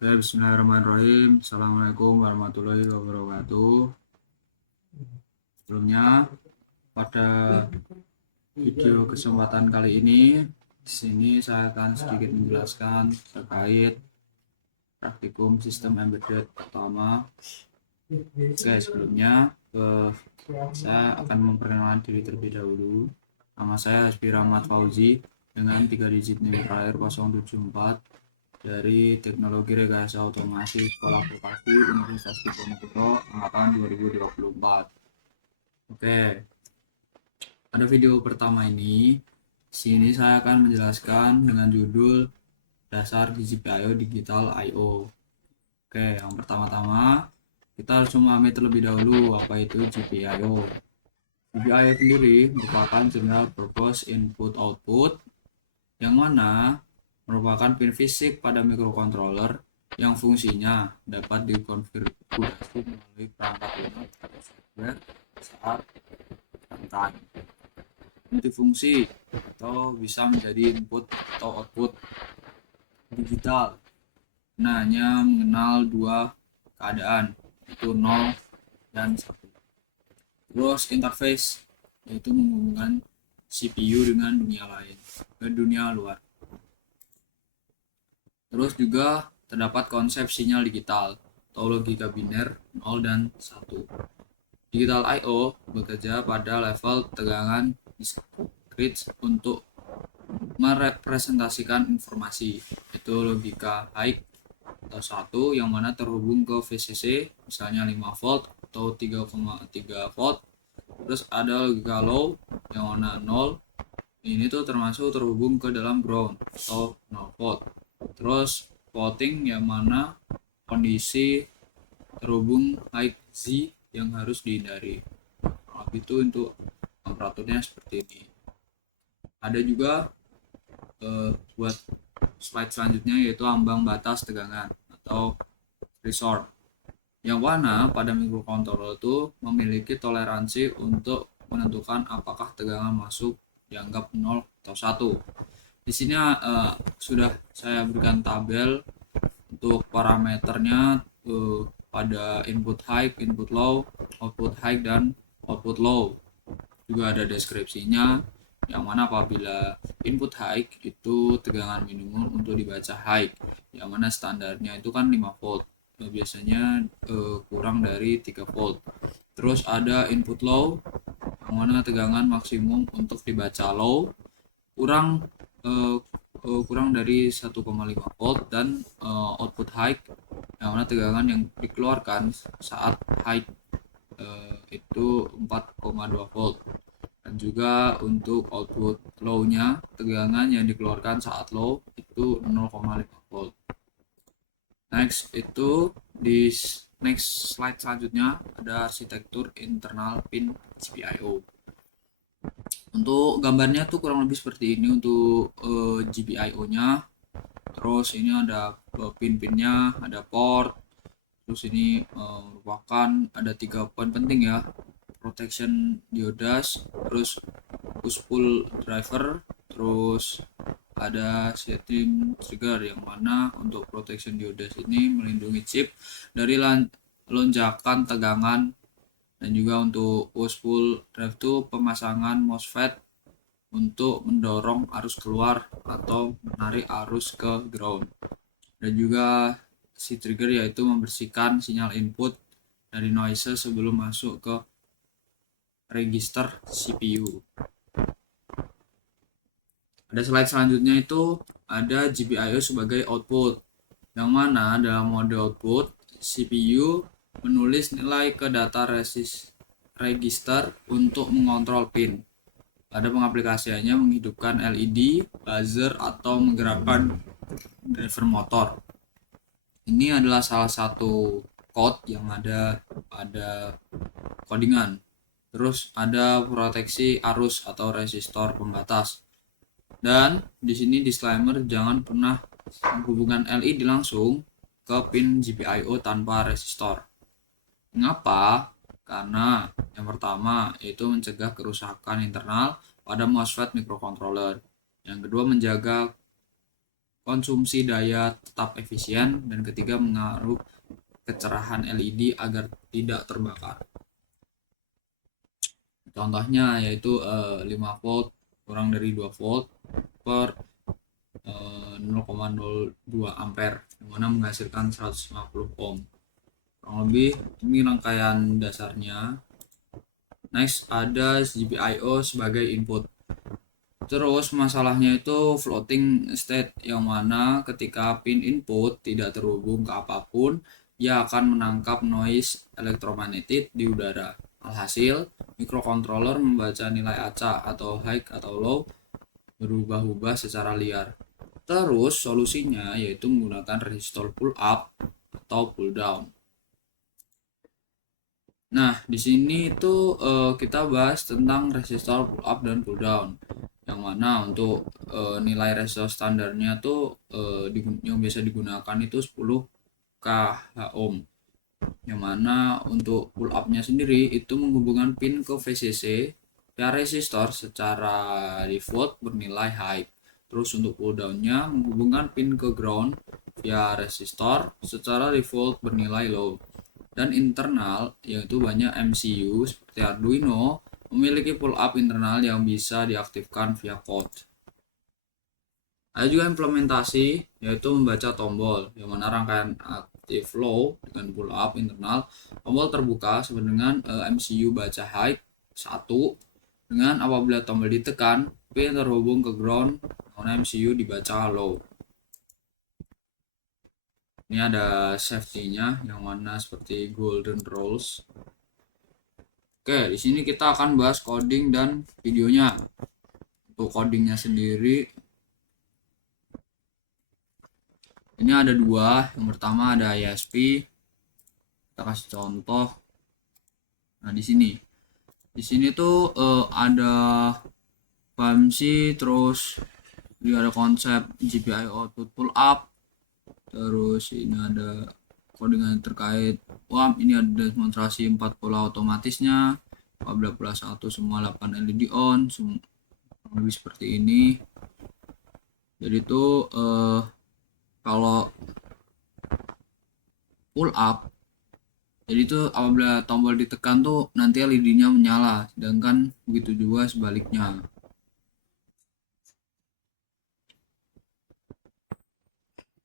Oke, bismillahirrahmanirrahim. Assalamualaikum warahmatullahi wabarakatuh. Sebelumnya, pada video kesempatan kali ini, di sini saya akan sedikit menjelaskan terkait praktikum sistem embedded pertama. Oke, sebelumnya saya akan memperkenalkan diri terlebih dahulu. Nama saya Hasbi Rahmat Fauzi dengan 3 digit NIM terakhir 074 dari Teknologi Rekayasa Otomasi Sekolah Vokasi Universitas Diponegoro angkatan 2024. Oke, pada video pertama ini, sini saya akan menjelaskan dengan judul Dasar GPIO Digital I/O. Oke, yang pertama-tama kita harus memahami terlebih dahulu apa itu GPIO. GPIO sendiri merupakan General Purpose Input Output yang mana merupakan pin fisik pada microcontroller yang fungsinya dapat dikonfigurasi melalui perangkat lunak atau software saat runtime. Multifungsi atau bisa menjadi input atau output digital. Nah, hanya mengenal dua keadaan, yaitu 0 dan 1. Terus interface, yaitu menghubungkan CPU dengan dunia lain, ke dunia luar. Terus juga terdapat konsep sinyal digital atau logika biner 0 dan 1. Digital I/O bekerja pada level tegangan discrete untuk merepresentasikan informasi. Itu logika high atau 1 yang mana terhubung ke VCC misalnya 5 volt atau 3,3 volt. Terus ada logika low yang mana 0. Ini tuh termasuk terhubung ke dalam ground atau 0 volt. Terus voting yang mana kondisi terhubung high Z yang harus dihindari. Itu untuk aparaturnya seperti ini. Ada juga buat slide selanjutnya yaitu ambang batas tegangan atau threshold. Yang mana pada microcontroller itu memiliki toleransi untuk menentukan apakah tegangan masuk dianggap 0 atau 1. Di sini sudah saya berikan tabel untuk parameternya pada input high, input low, output high dan output low. Juga ada deskripsinya yang mana apabila input high itu tegangan minimum untuk dibaca high, yang mana standarnya itu kan 5 volt. Biasanya kurang dari 3 volt. Terus ada input low yang mana tegangan maksimum untuk dibaca low kurang dari 1,5 volt, dan output high yang mana tegangan yang dikeluarkan saat high itu 4,2 volt, dan juga untuk output low-nya tegangan yang dikeluarkan saat low itu 0,5 volt. Next itu di next slide selanjutnya ada arsitektur internal pin GPIO. Untuk gambarnya tuh kurang lebih seperti ini untuk GPIO-nya. Terus ini ada pin-pinnya, ada port. Terus ini merupakan ada 3 poin penting ya. Protection diodas, terus push pull driver, terus ada setting trigger yang mana untuk protection diodas ini melindungi chip dari lonjakan tegangan, dan juga untuk push pull drive itu pemasangan MOSFET untuk mendorong arus keluar atau menarik arus ke ground, dan juga si trigger yaitu membersihkan sinyal input dari noise sebelum masuk ke register CPU. Ada slide selanjutnya itu ada GPIO sebagai output, yang mana dalam mode output CPU menulis nilai ke data register untuk mengontrol pin. Ada pengaplikasiannya menghidupkan LED, buzzer, atau menggerakkan driver motor. Ini adalah salah satu code yang ada pada codingan. Terus ada proteksi arus atau resistor pembatas. Dan di sini disclaimer, jangan pernah menghubungkan LED langsung ke pin GPIO tanpa resistor. Mengapa? Karena yang pertama yaitu mencegah kerusakan internal pada MOSFET microcontroller. Yang kedua menjaga konsumsi daya tetap efisien, dan ketiga mengaruh kecerahan LED agar tidak terbakar. Contohnya yaitu 5 volt kurang dari 2 volt per 0,02 ampere, yang mana menghasilkan 150 ohm. Kurang lebih ini rangkaian dasarnya. Next ada GPIO sebagai input. Terus masalahnya itu floating state, yang mana ketika pin input tidak terhubung ke apapun, ia akan menangkap noise elektromagnetik di udara. Alhasil, mikrokontroler membaca nilai acak atau high atau low berubah-ubah secara liar. Terus solusinya yaitu menggunakan resistor pull up atau pull down. Nah, di sini itu kita bahas tentang resistor pull up dan pull down. Yang mana untuk nilai resistor standarnya tuh yang biasa digunakan itu 10 kh ohm. Yang mana untuk pull up-nya sendiri itu menghubungkan pin ke VCC via resistor secara default bernilai high. Terus untuk pull down-nya menghubungkan pin ke ground via resistor secara default bernilai low. Dan internal, yaitu banyak MCU seperti Arduino memiliki pull up internal yang bisa diaktifkan via code. Ada juga implementasi, yaitu membaca tombol, yang mana rangkaian aktif low dengan pull up internal, tombol terbuka sama dengan MCU baca high 1, dengan apabila tombol ditekan, pin terhubung ke ground, karena MCU dibaca low. Ini ada safety-nya yang mana seperti golden rules. Oke, di sini kita akan bahas coding dan videonya. Untuk codingnya sendiri, ini ada dua. Yang pertama ada ISP. Kita kasih contoh. Nah, di sini tuh ada FAMC, terus juga ada konsep GPIO output pull up. Terus ini ada codingan terkait ini ada demonstrasi 4 pola otomatisnya, apabila pola 1 semua 8 LED on, lebih seperti ini. Jadi itu kalau pull up, jadi itu apabila tombol ditekan tuh nanti LED-nya menyala, sedangkan begitu juga sebaliknya.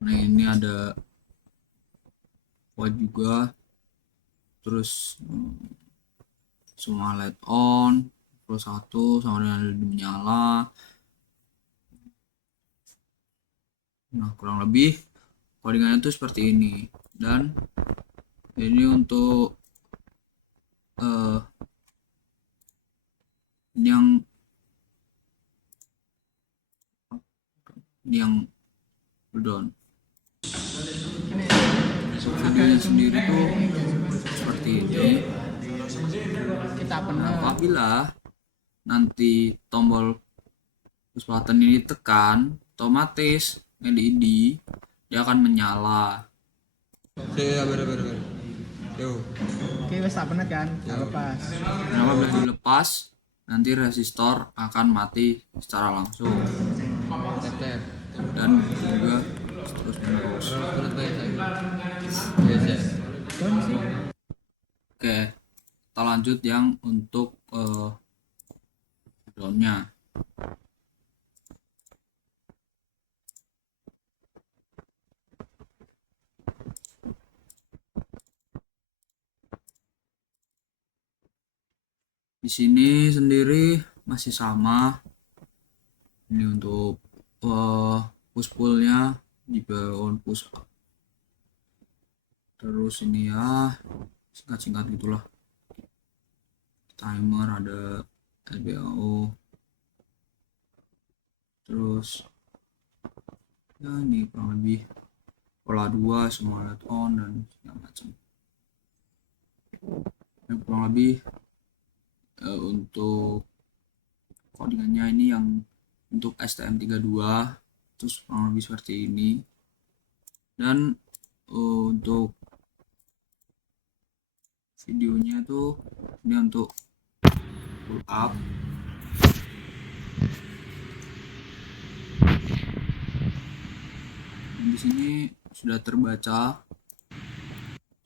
Nah, ini ada white juga, terus semua LED on, plus 1 sama dengan LED menyala. Nah, kurang lebih codingannya itu seperti ini. Dan ini untuk yang down. Videonya sendiri tuh seperti ini. Nah, apabila nanti tombol push button ini ditekan, otomatis LED dia akan menyala. Oke, wes tak bener kan? Lepas. Kenapa boleh dilepas? Nanti resistor akan mati secara langsung. Dan juga terus menerus. Oke, kita lanjut yang untuk downnya. Di sini sendiri masih sama. Ini untuk push pullnya di on push. Terus ini ya singkat-singkat gitulah. Timer ada LBAO. Terus ya ini kurang lebih pola 2 semua LED on dan segala macam. Yang kurang lebih untuk codingannya ini yang untuk STM32 terus kurang lebih seperti ini. Dan untuk videonya tuh ini untuk pull up. di sini sudah terbaca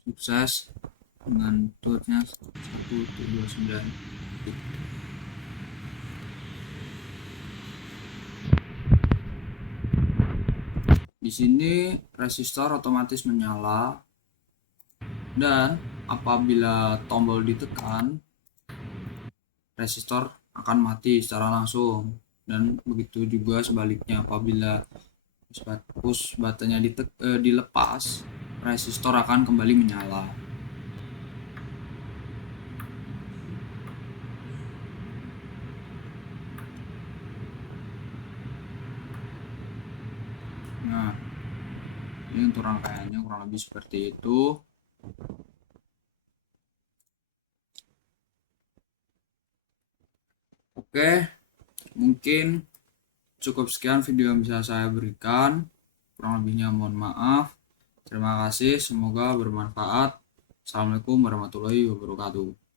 sukses dengan tutnya 129. Di sini resistor otomatis menyala, dan apabila tombol ditekan resistor akan mati secara langsung, dan begitu juga sebaliknya apabila push buttonnya dilepas resistor akan kembali menyala. Nah, ini untuk rangkaiannya kurang lebih seperti itu. Oke, mungkin cukup sekian video yang bisa saya berikan. Kurang lebihnya mohon maaf. Terima kasih, semoga bermanfaat. Assalamualaikum warahmatullahi wabarakatuh.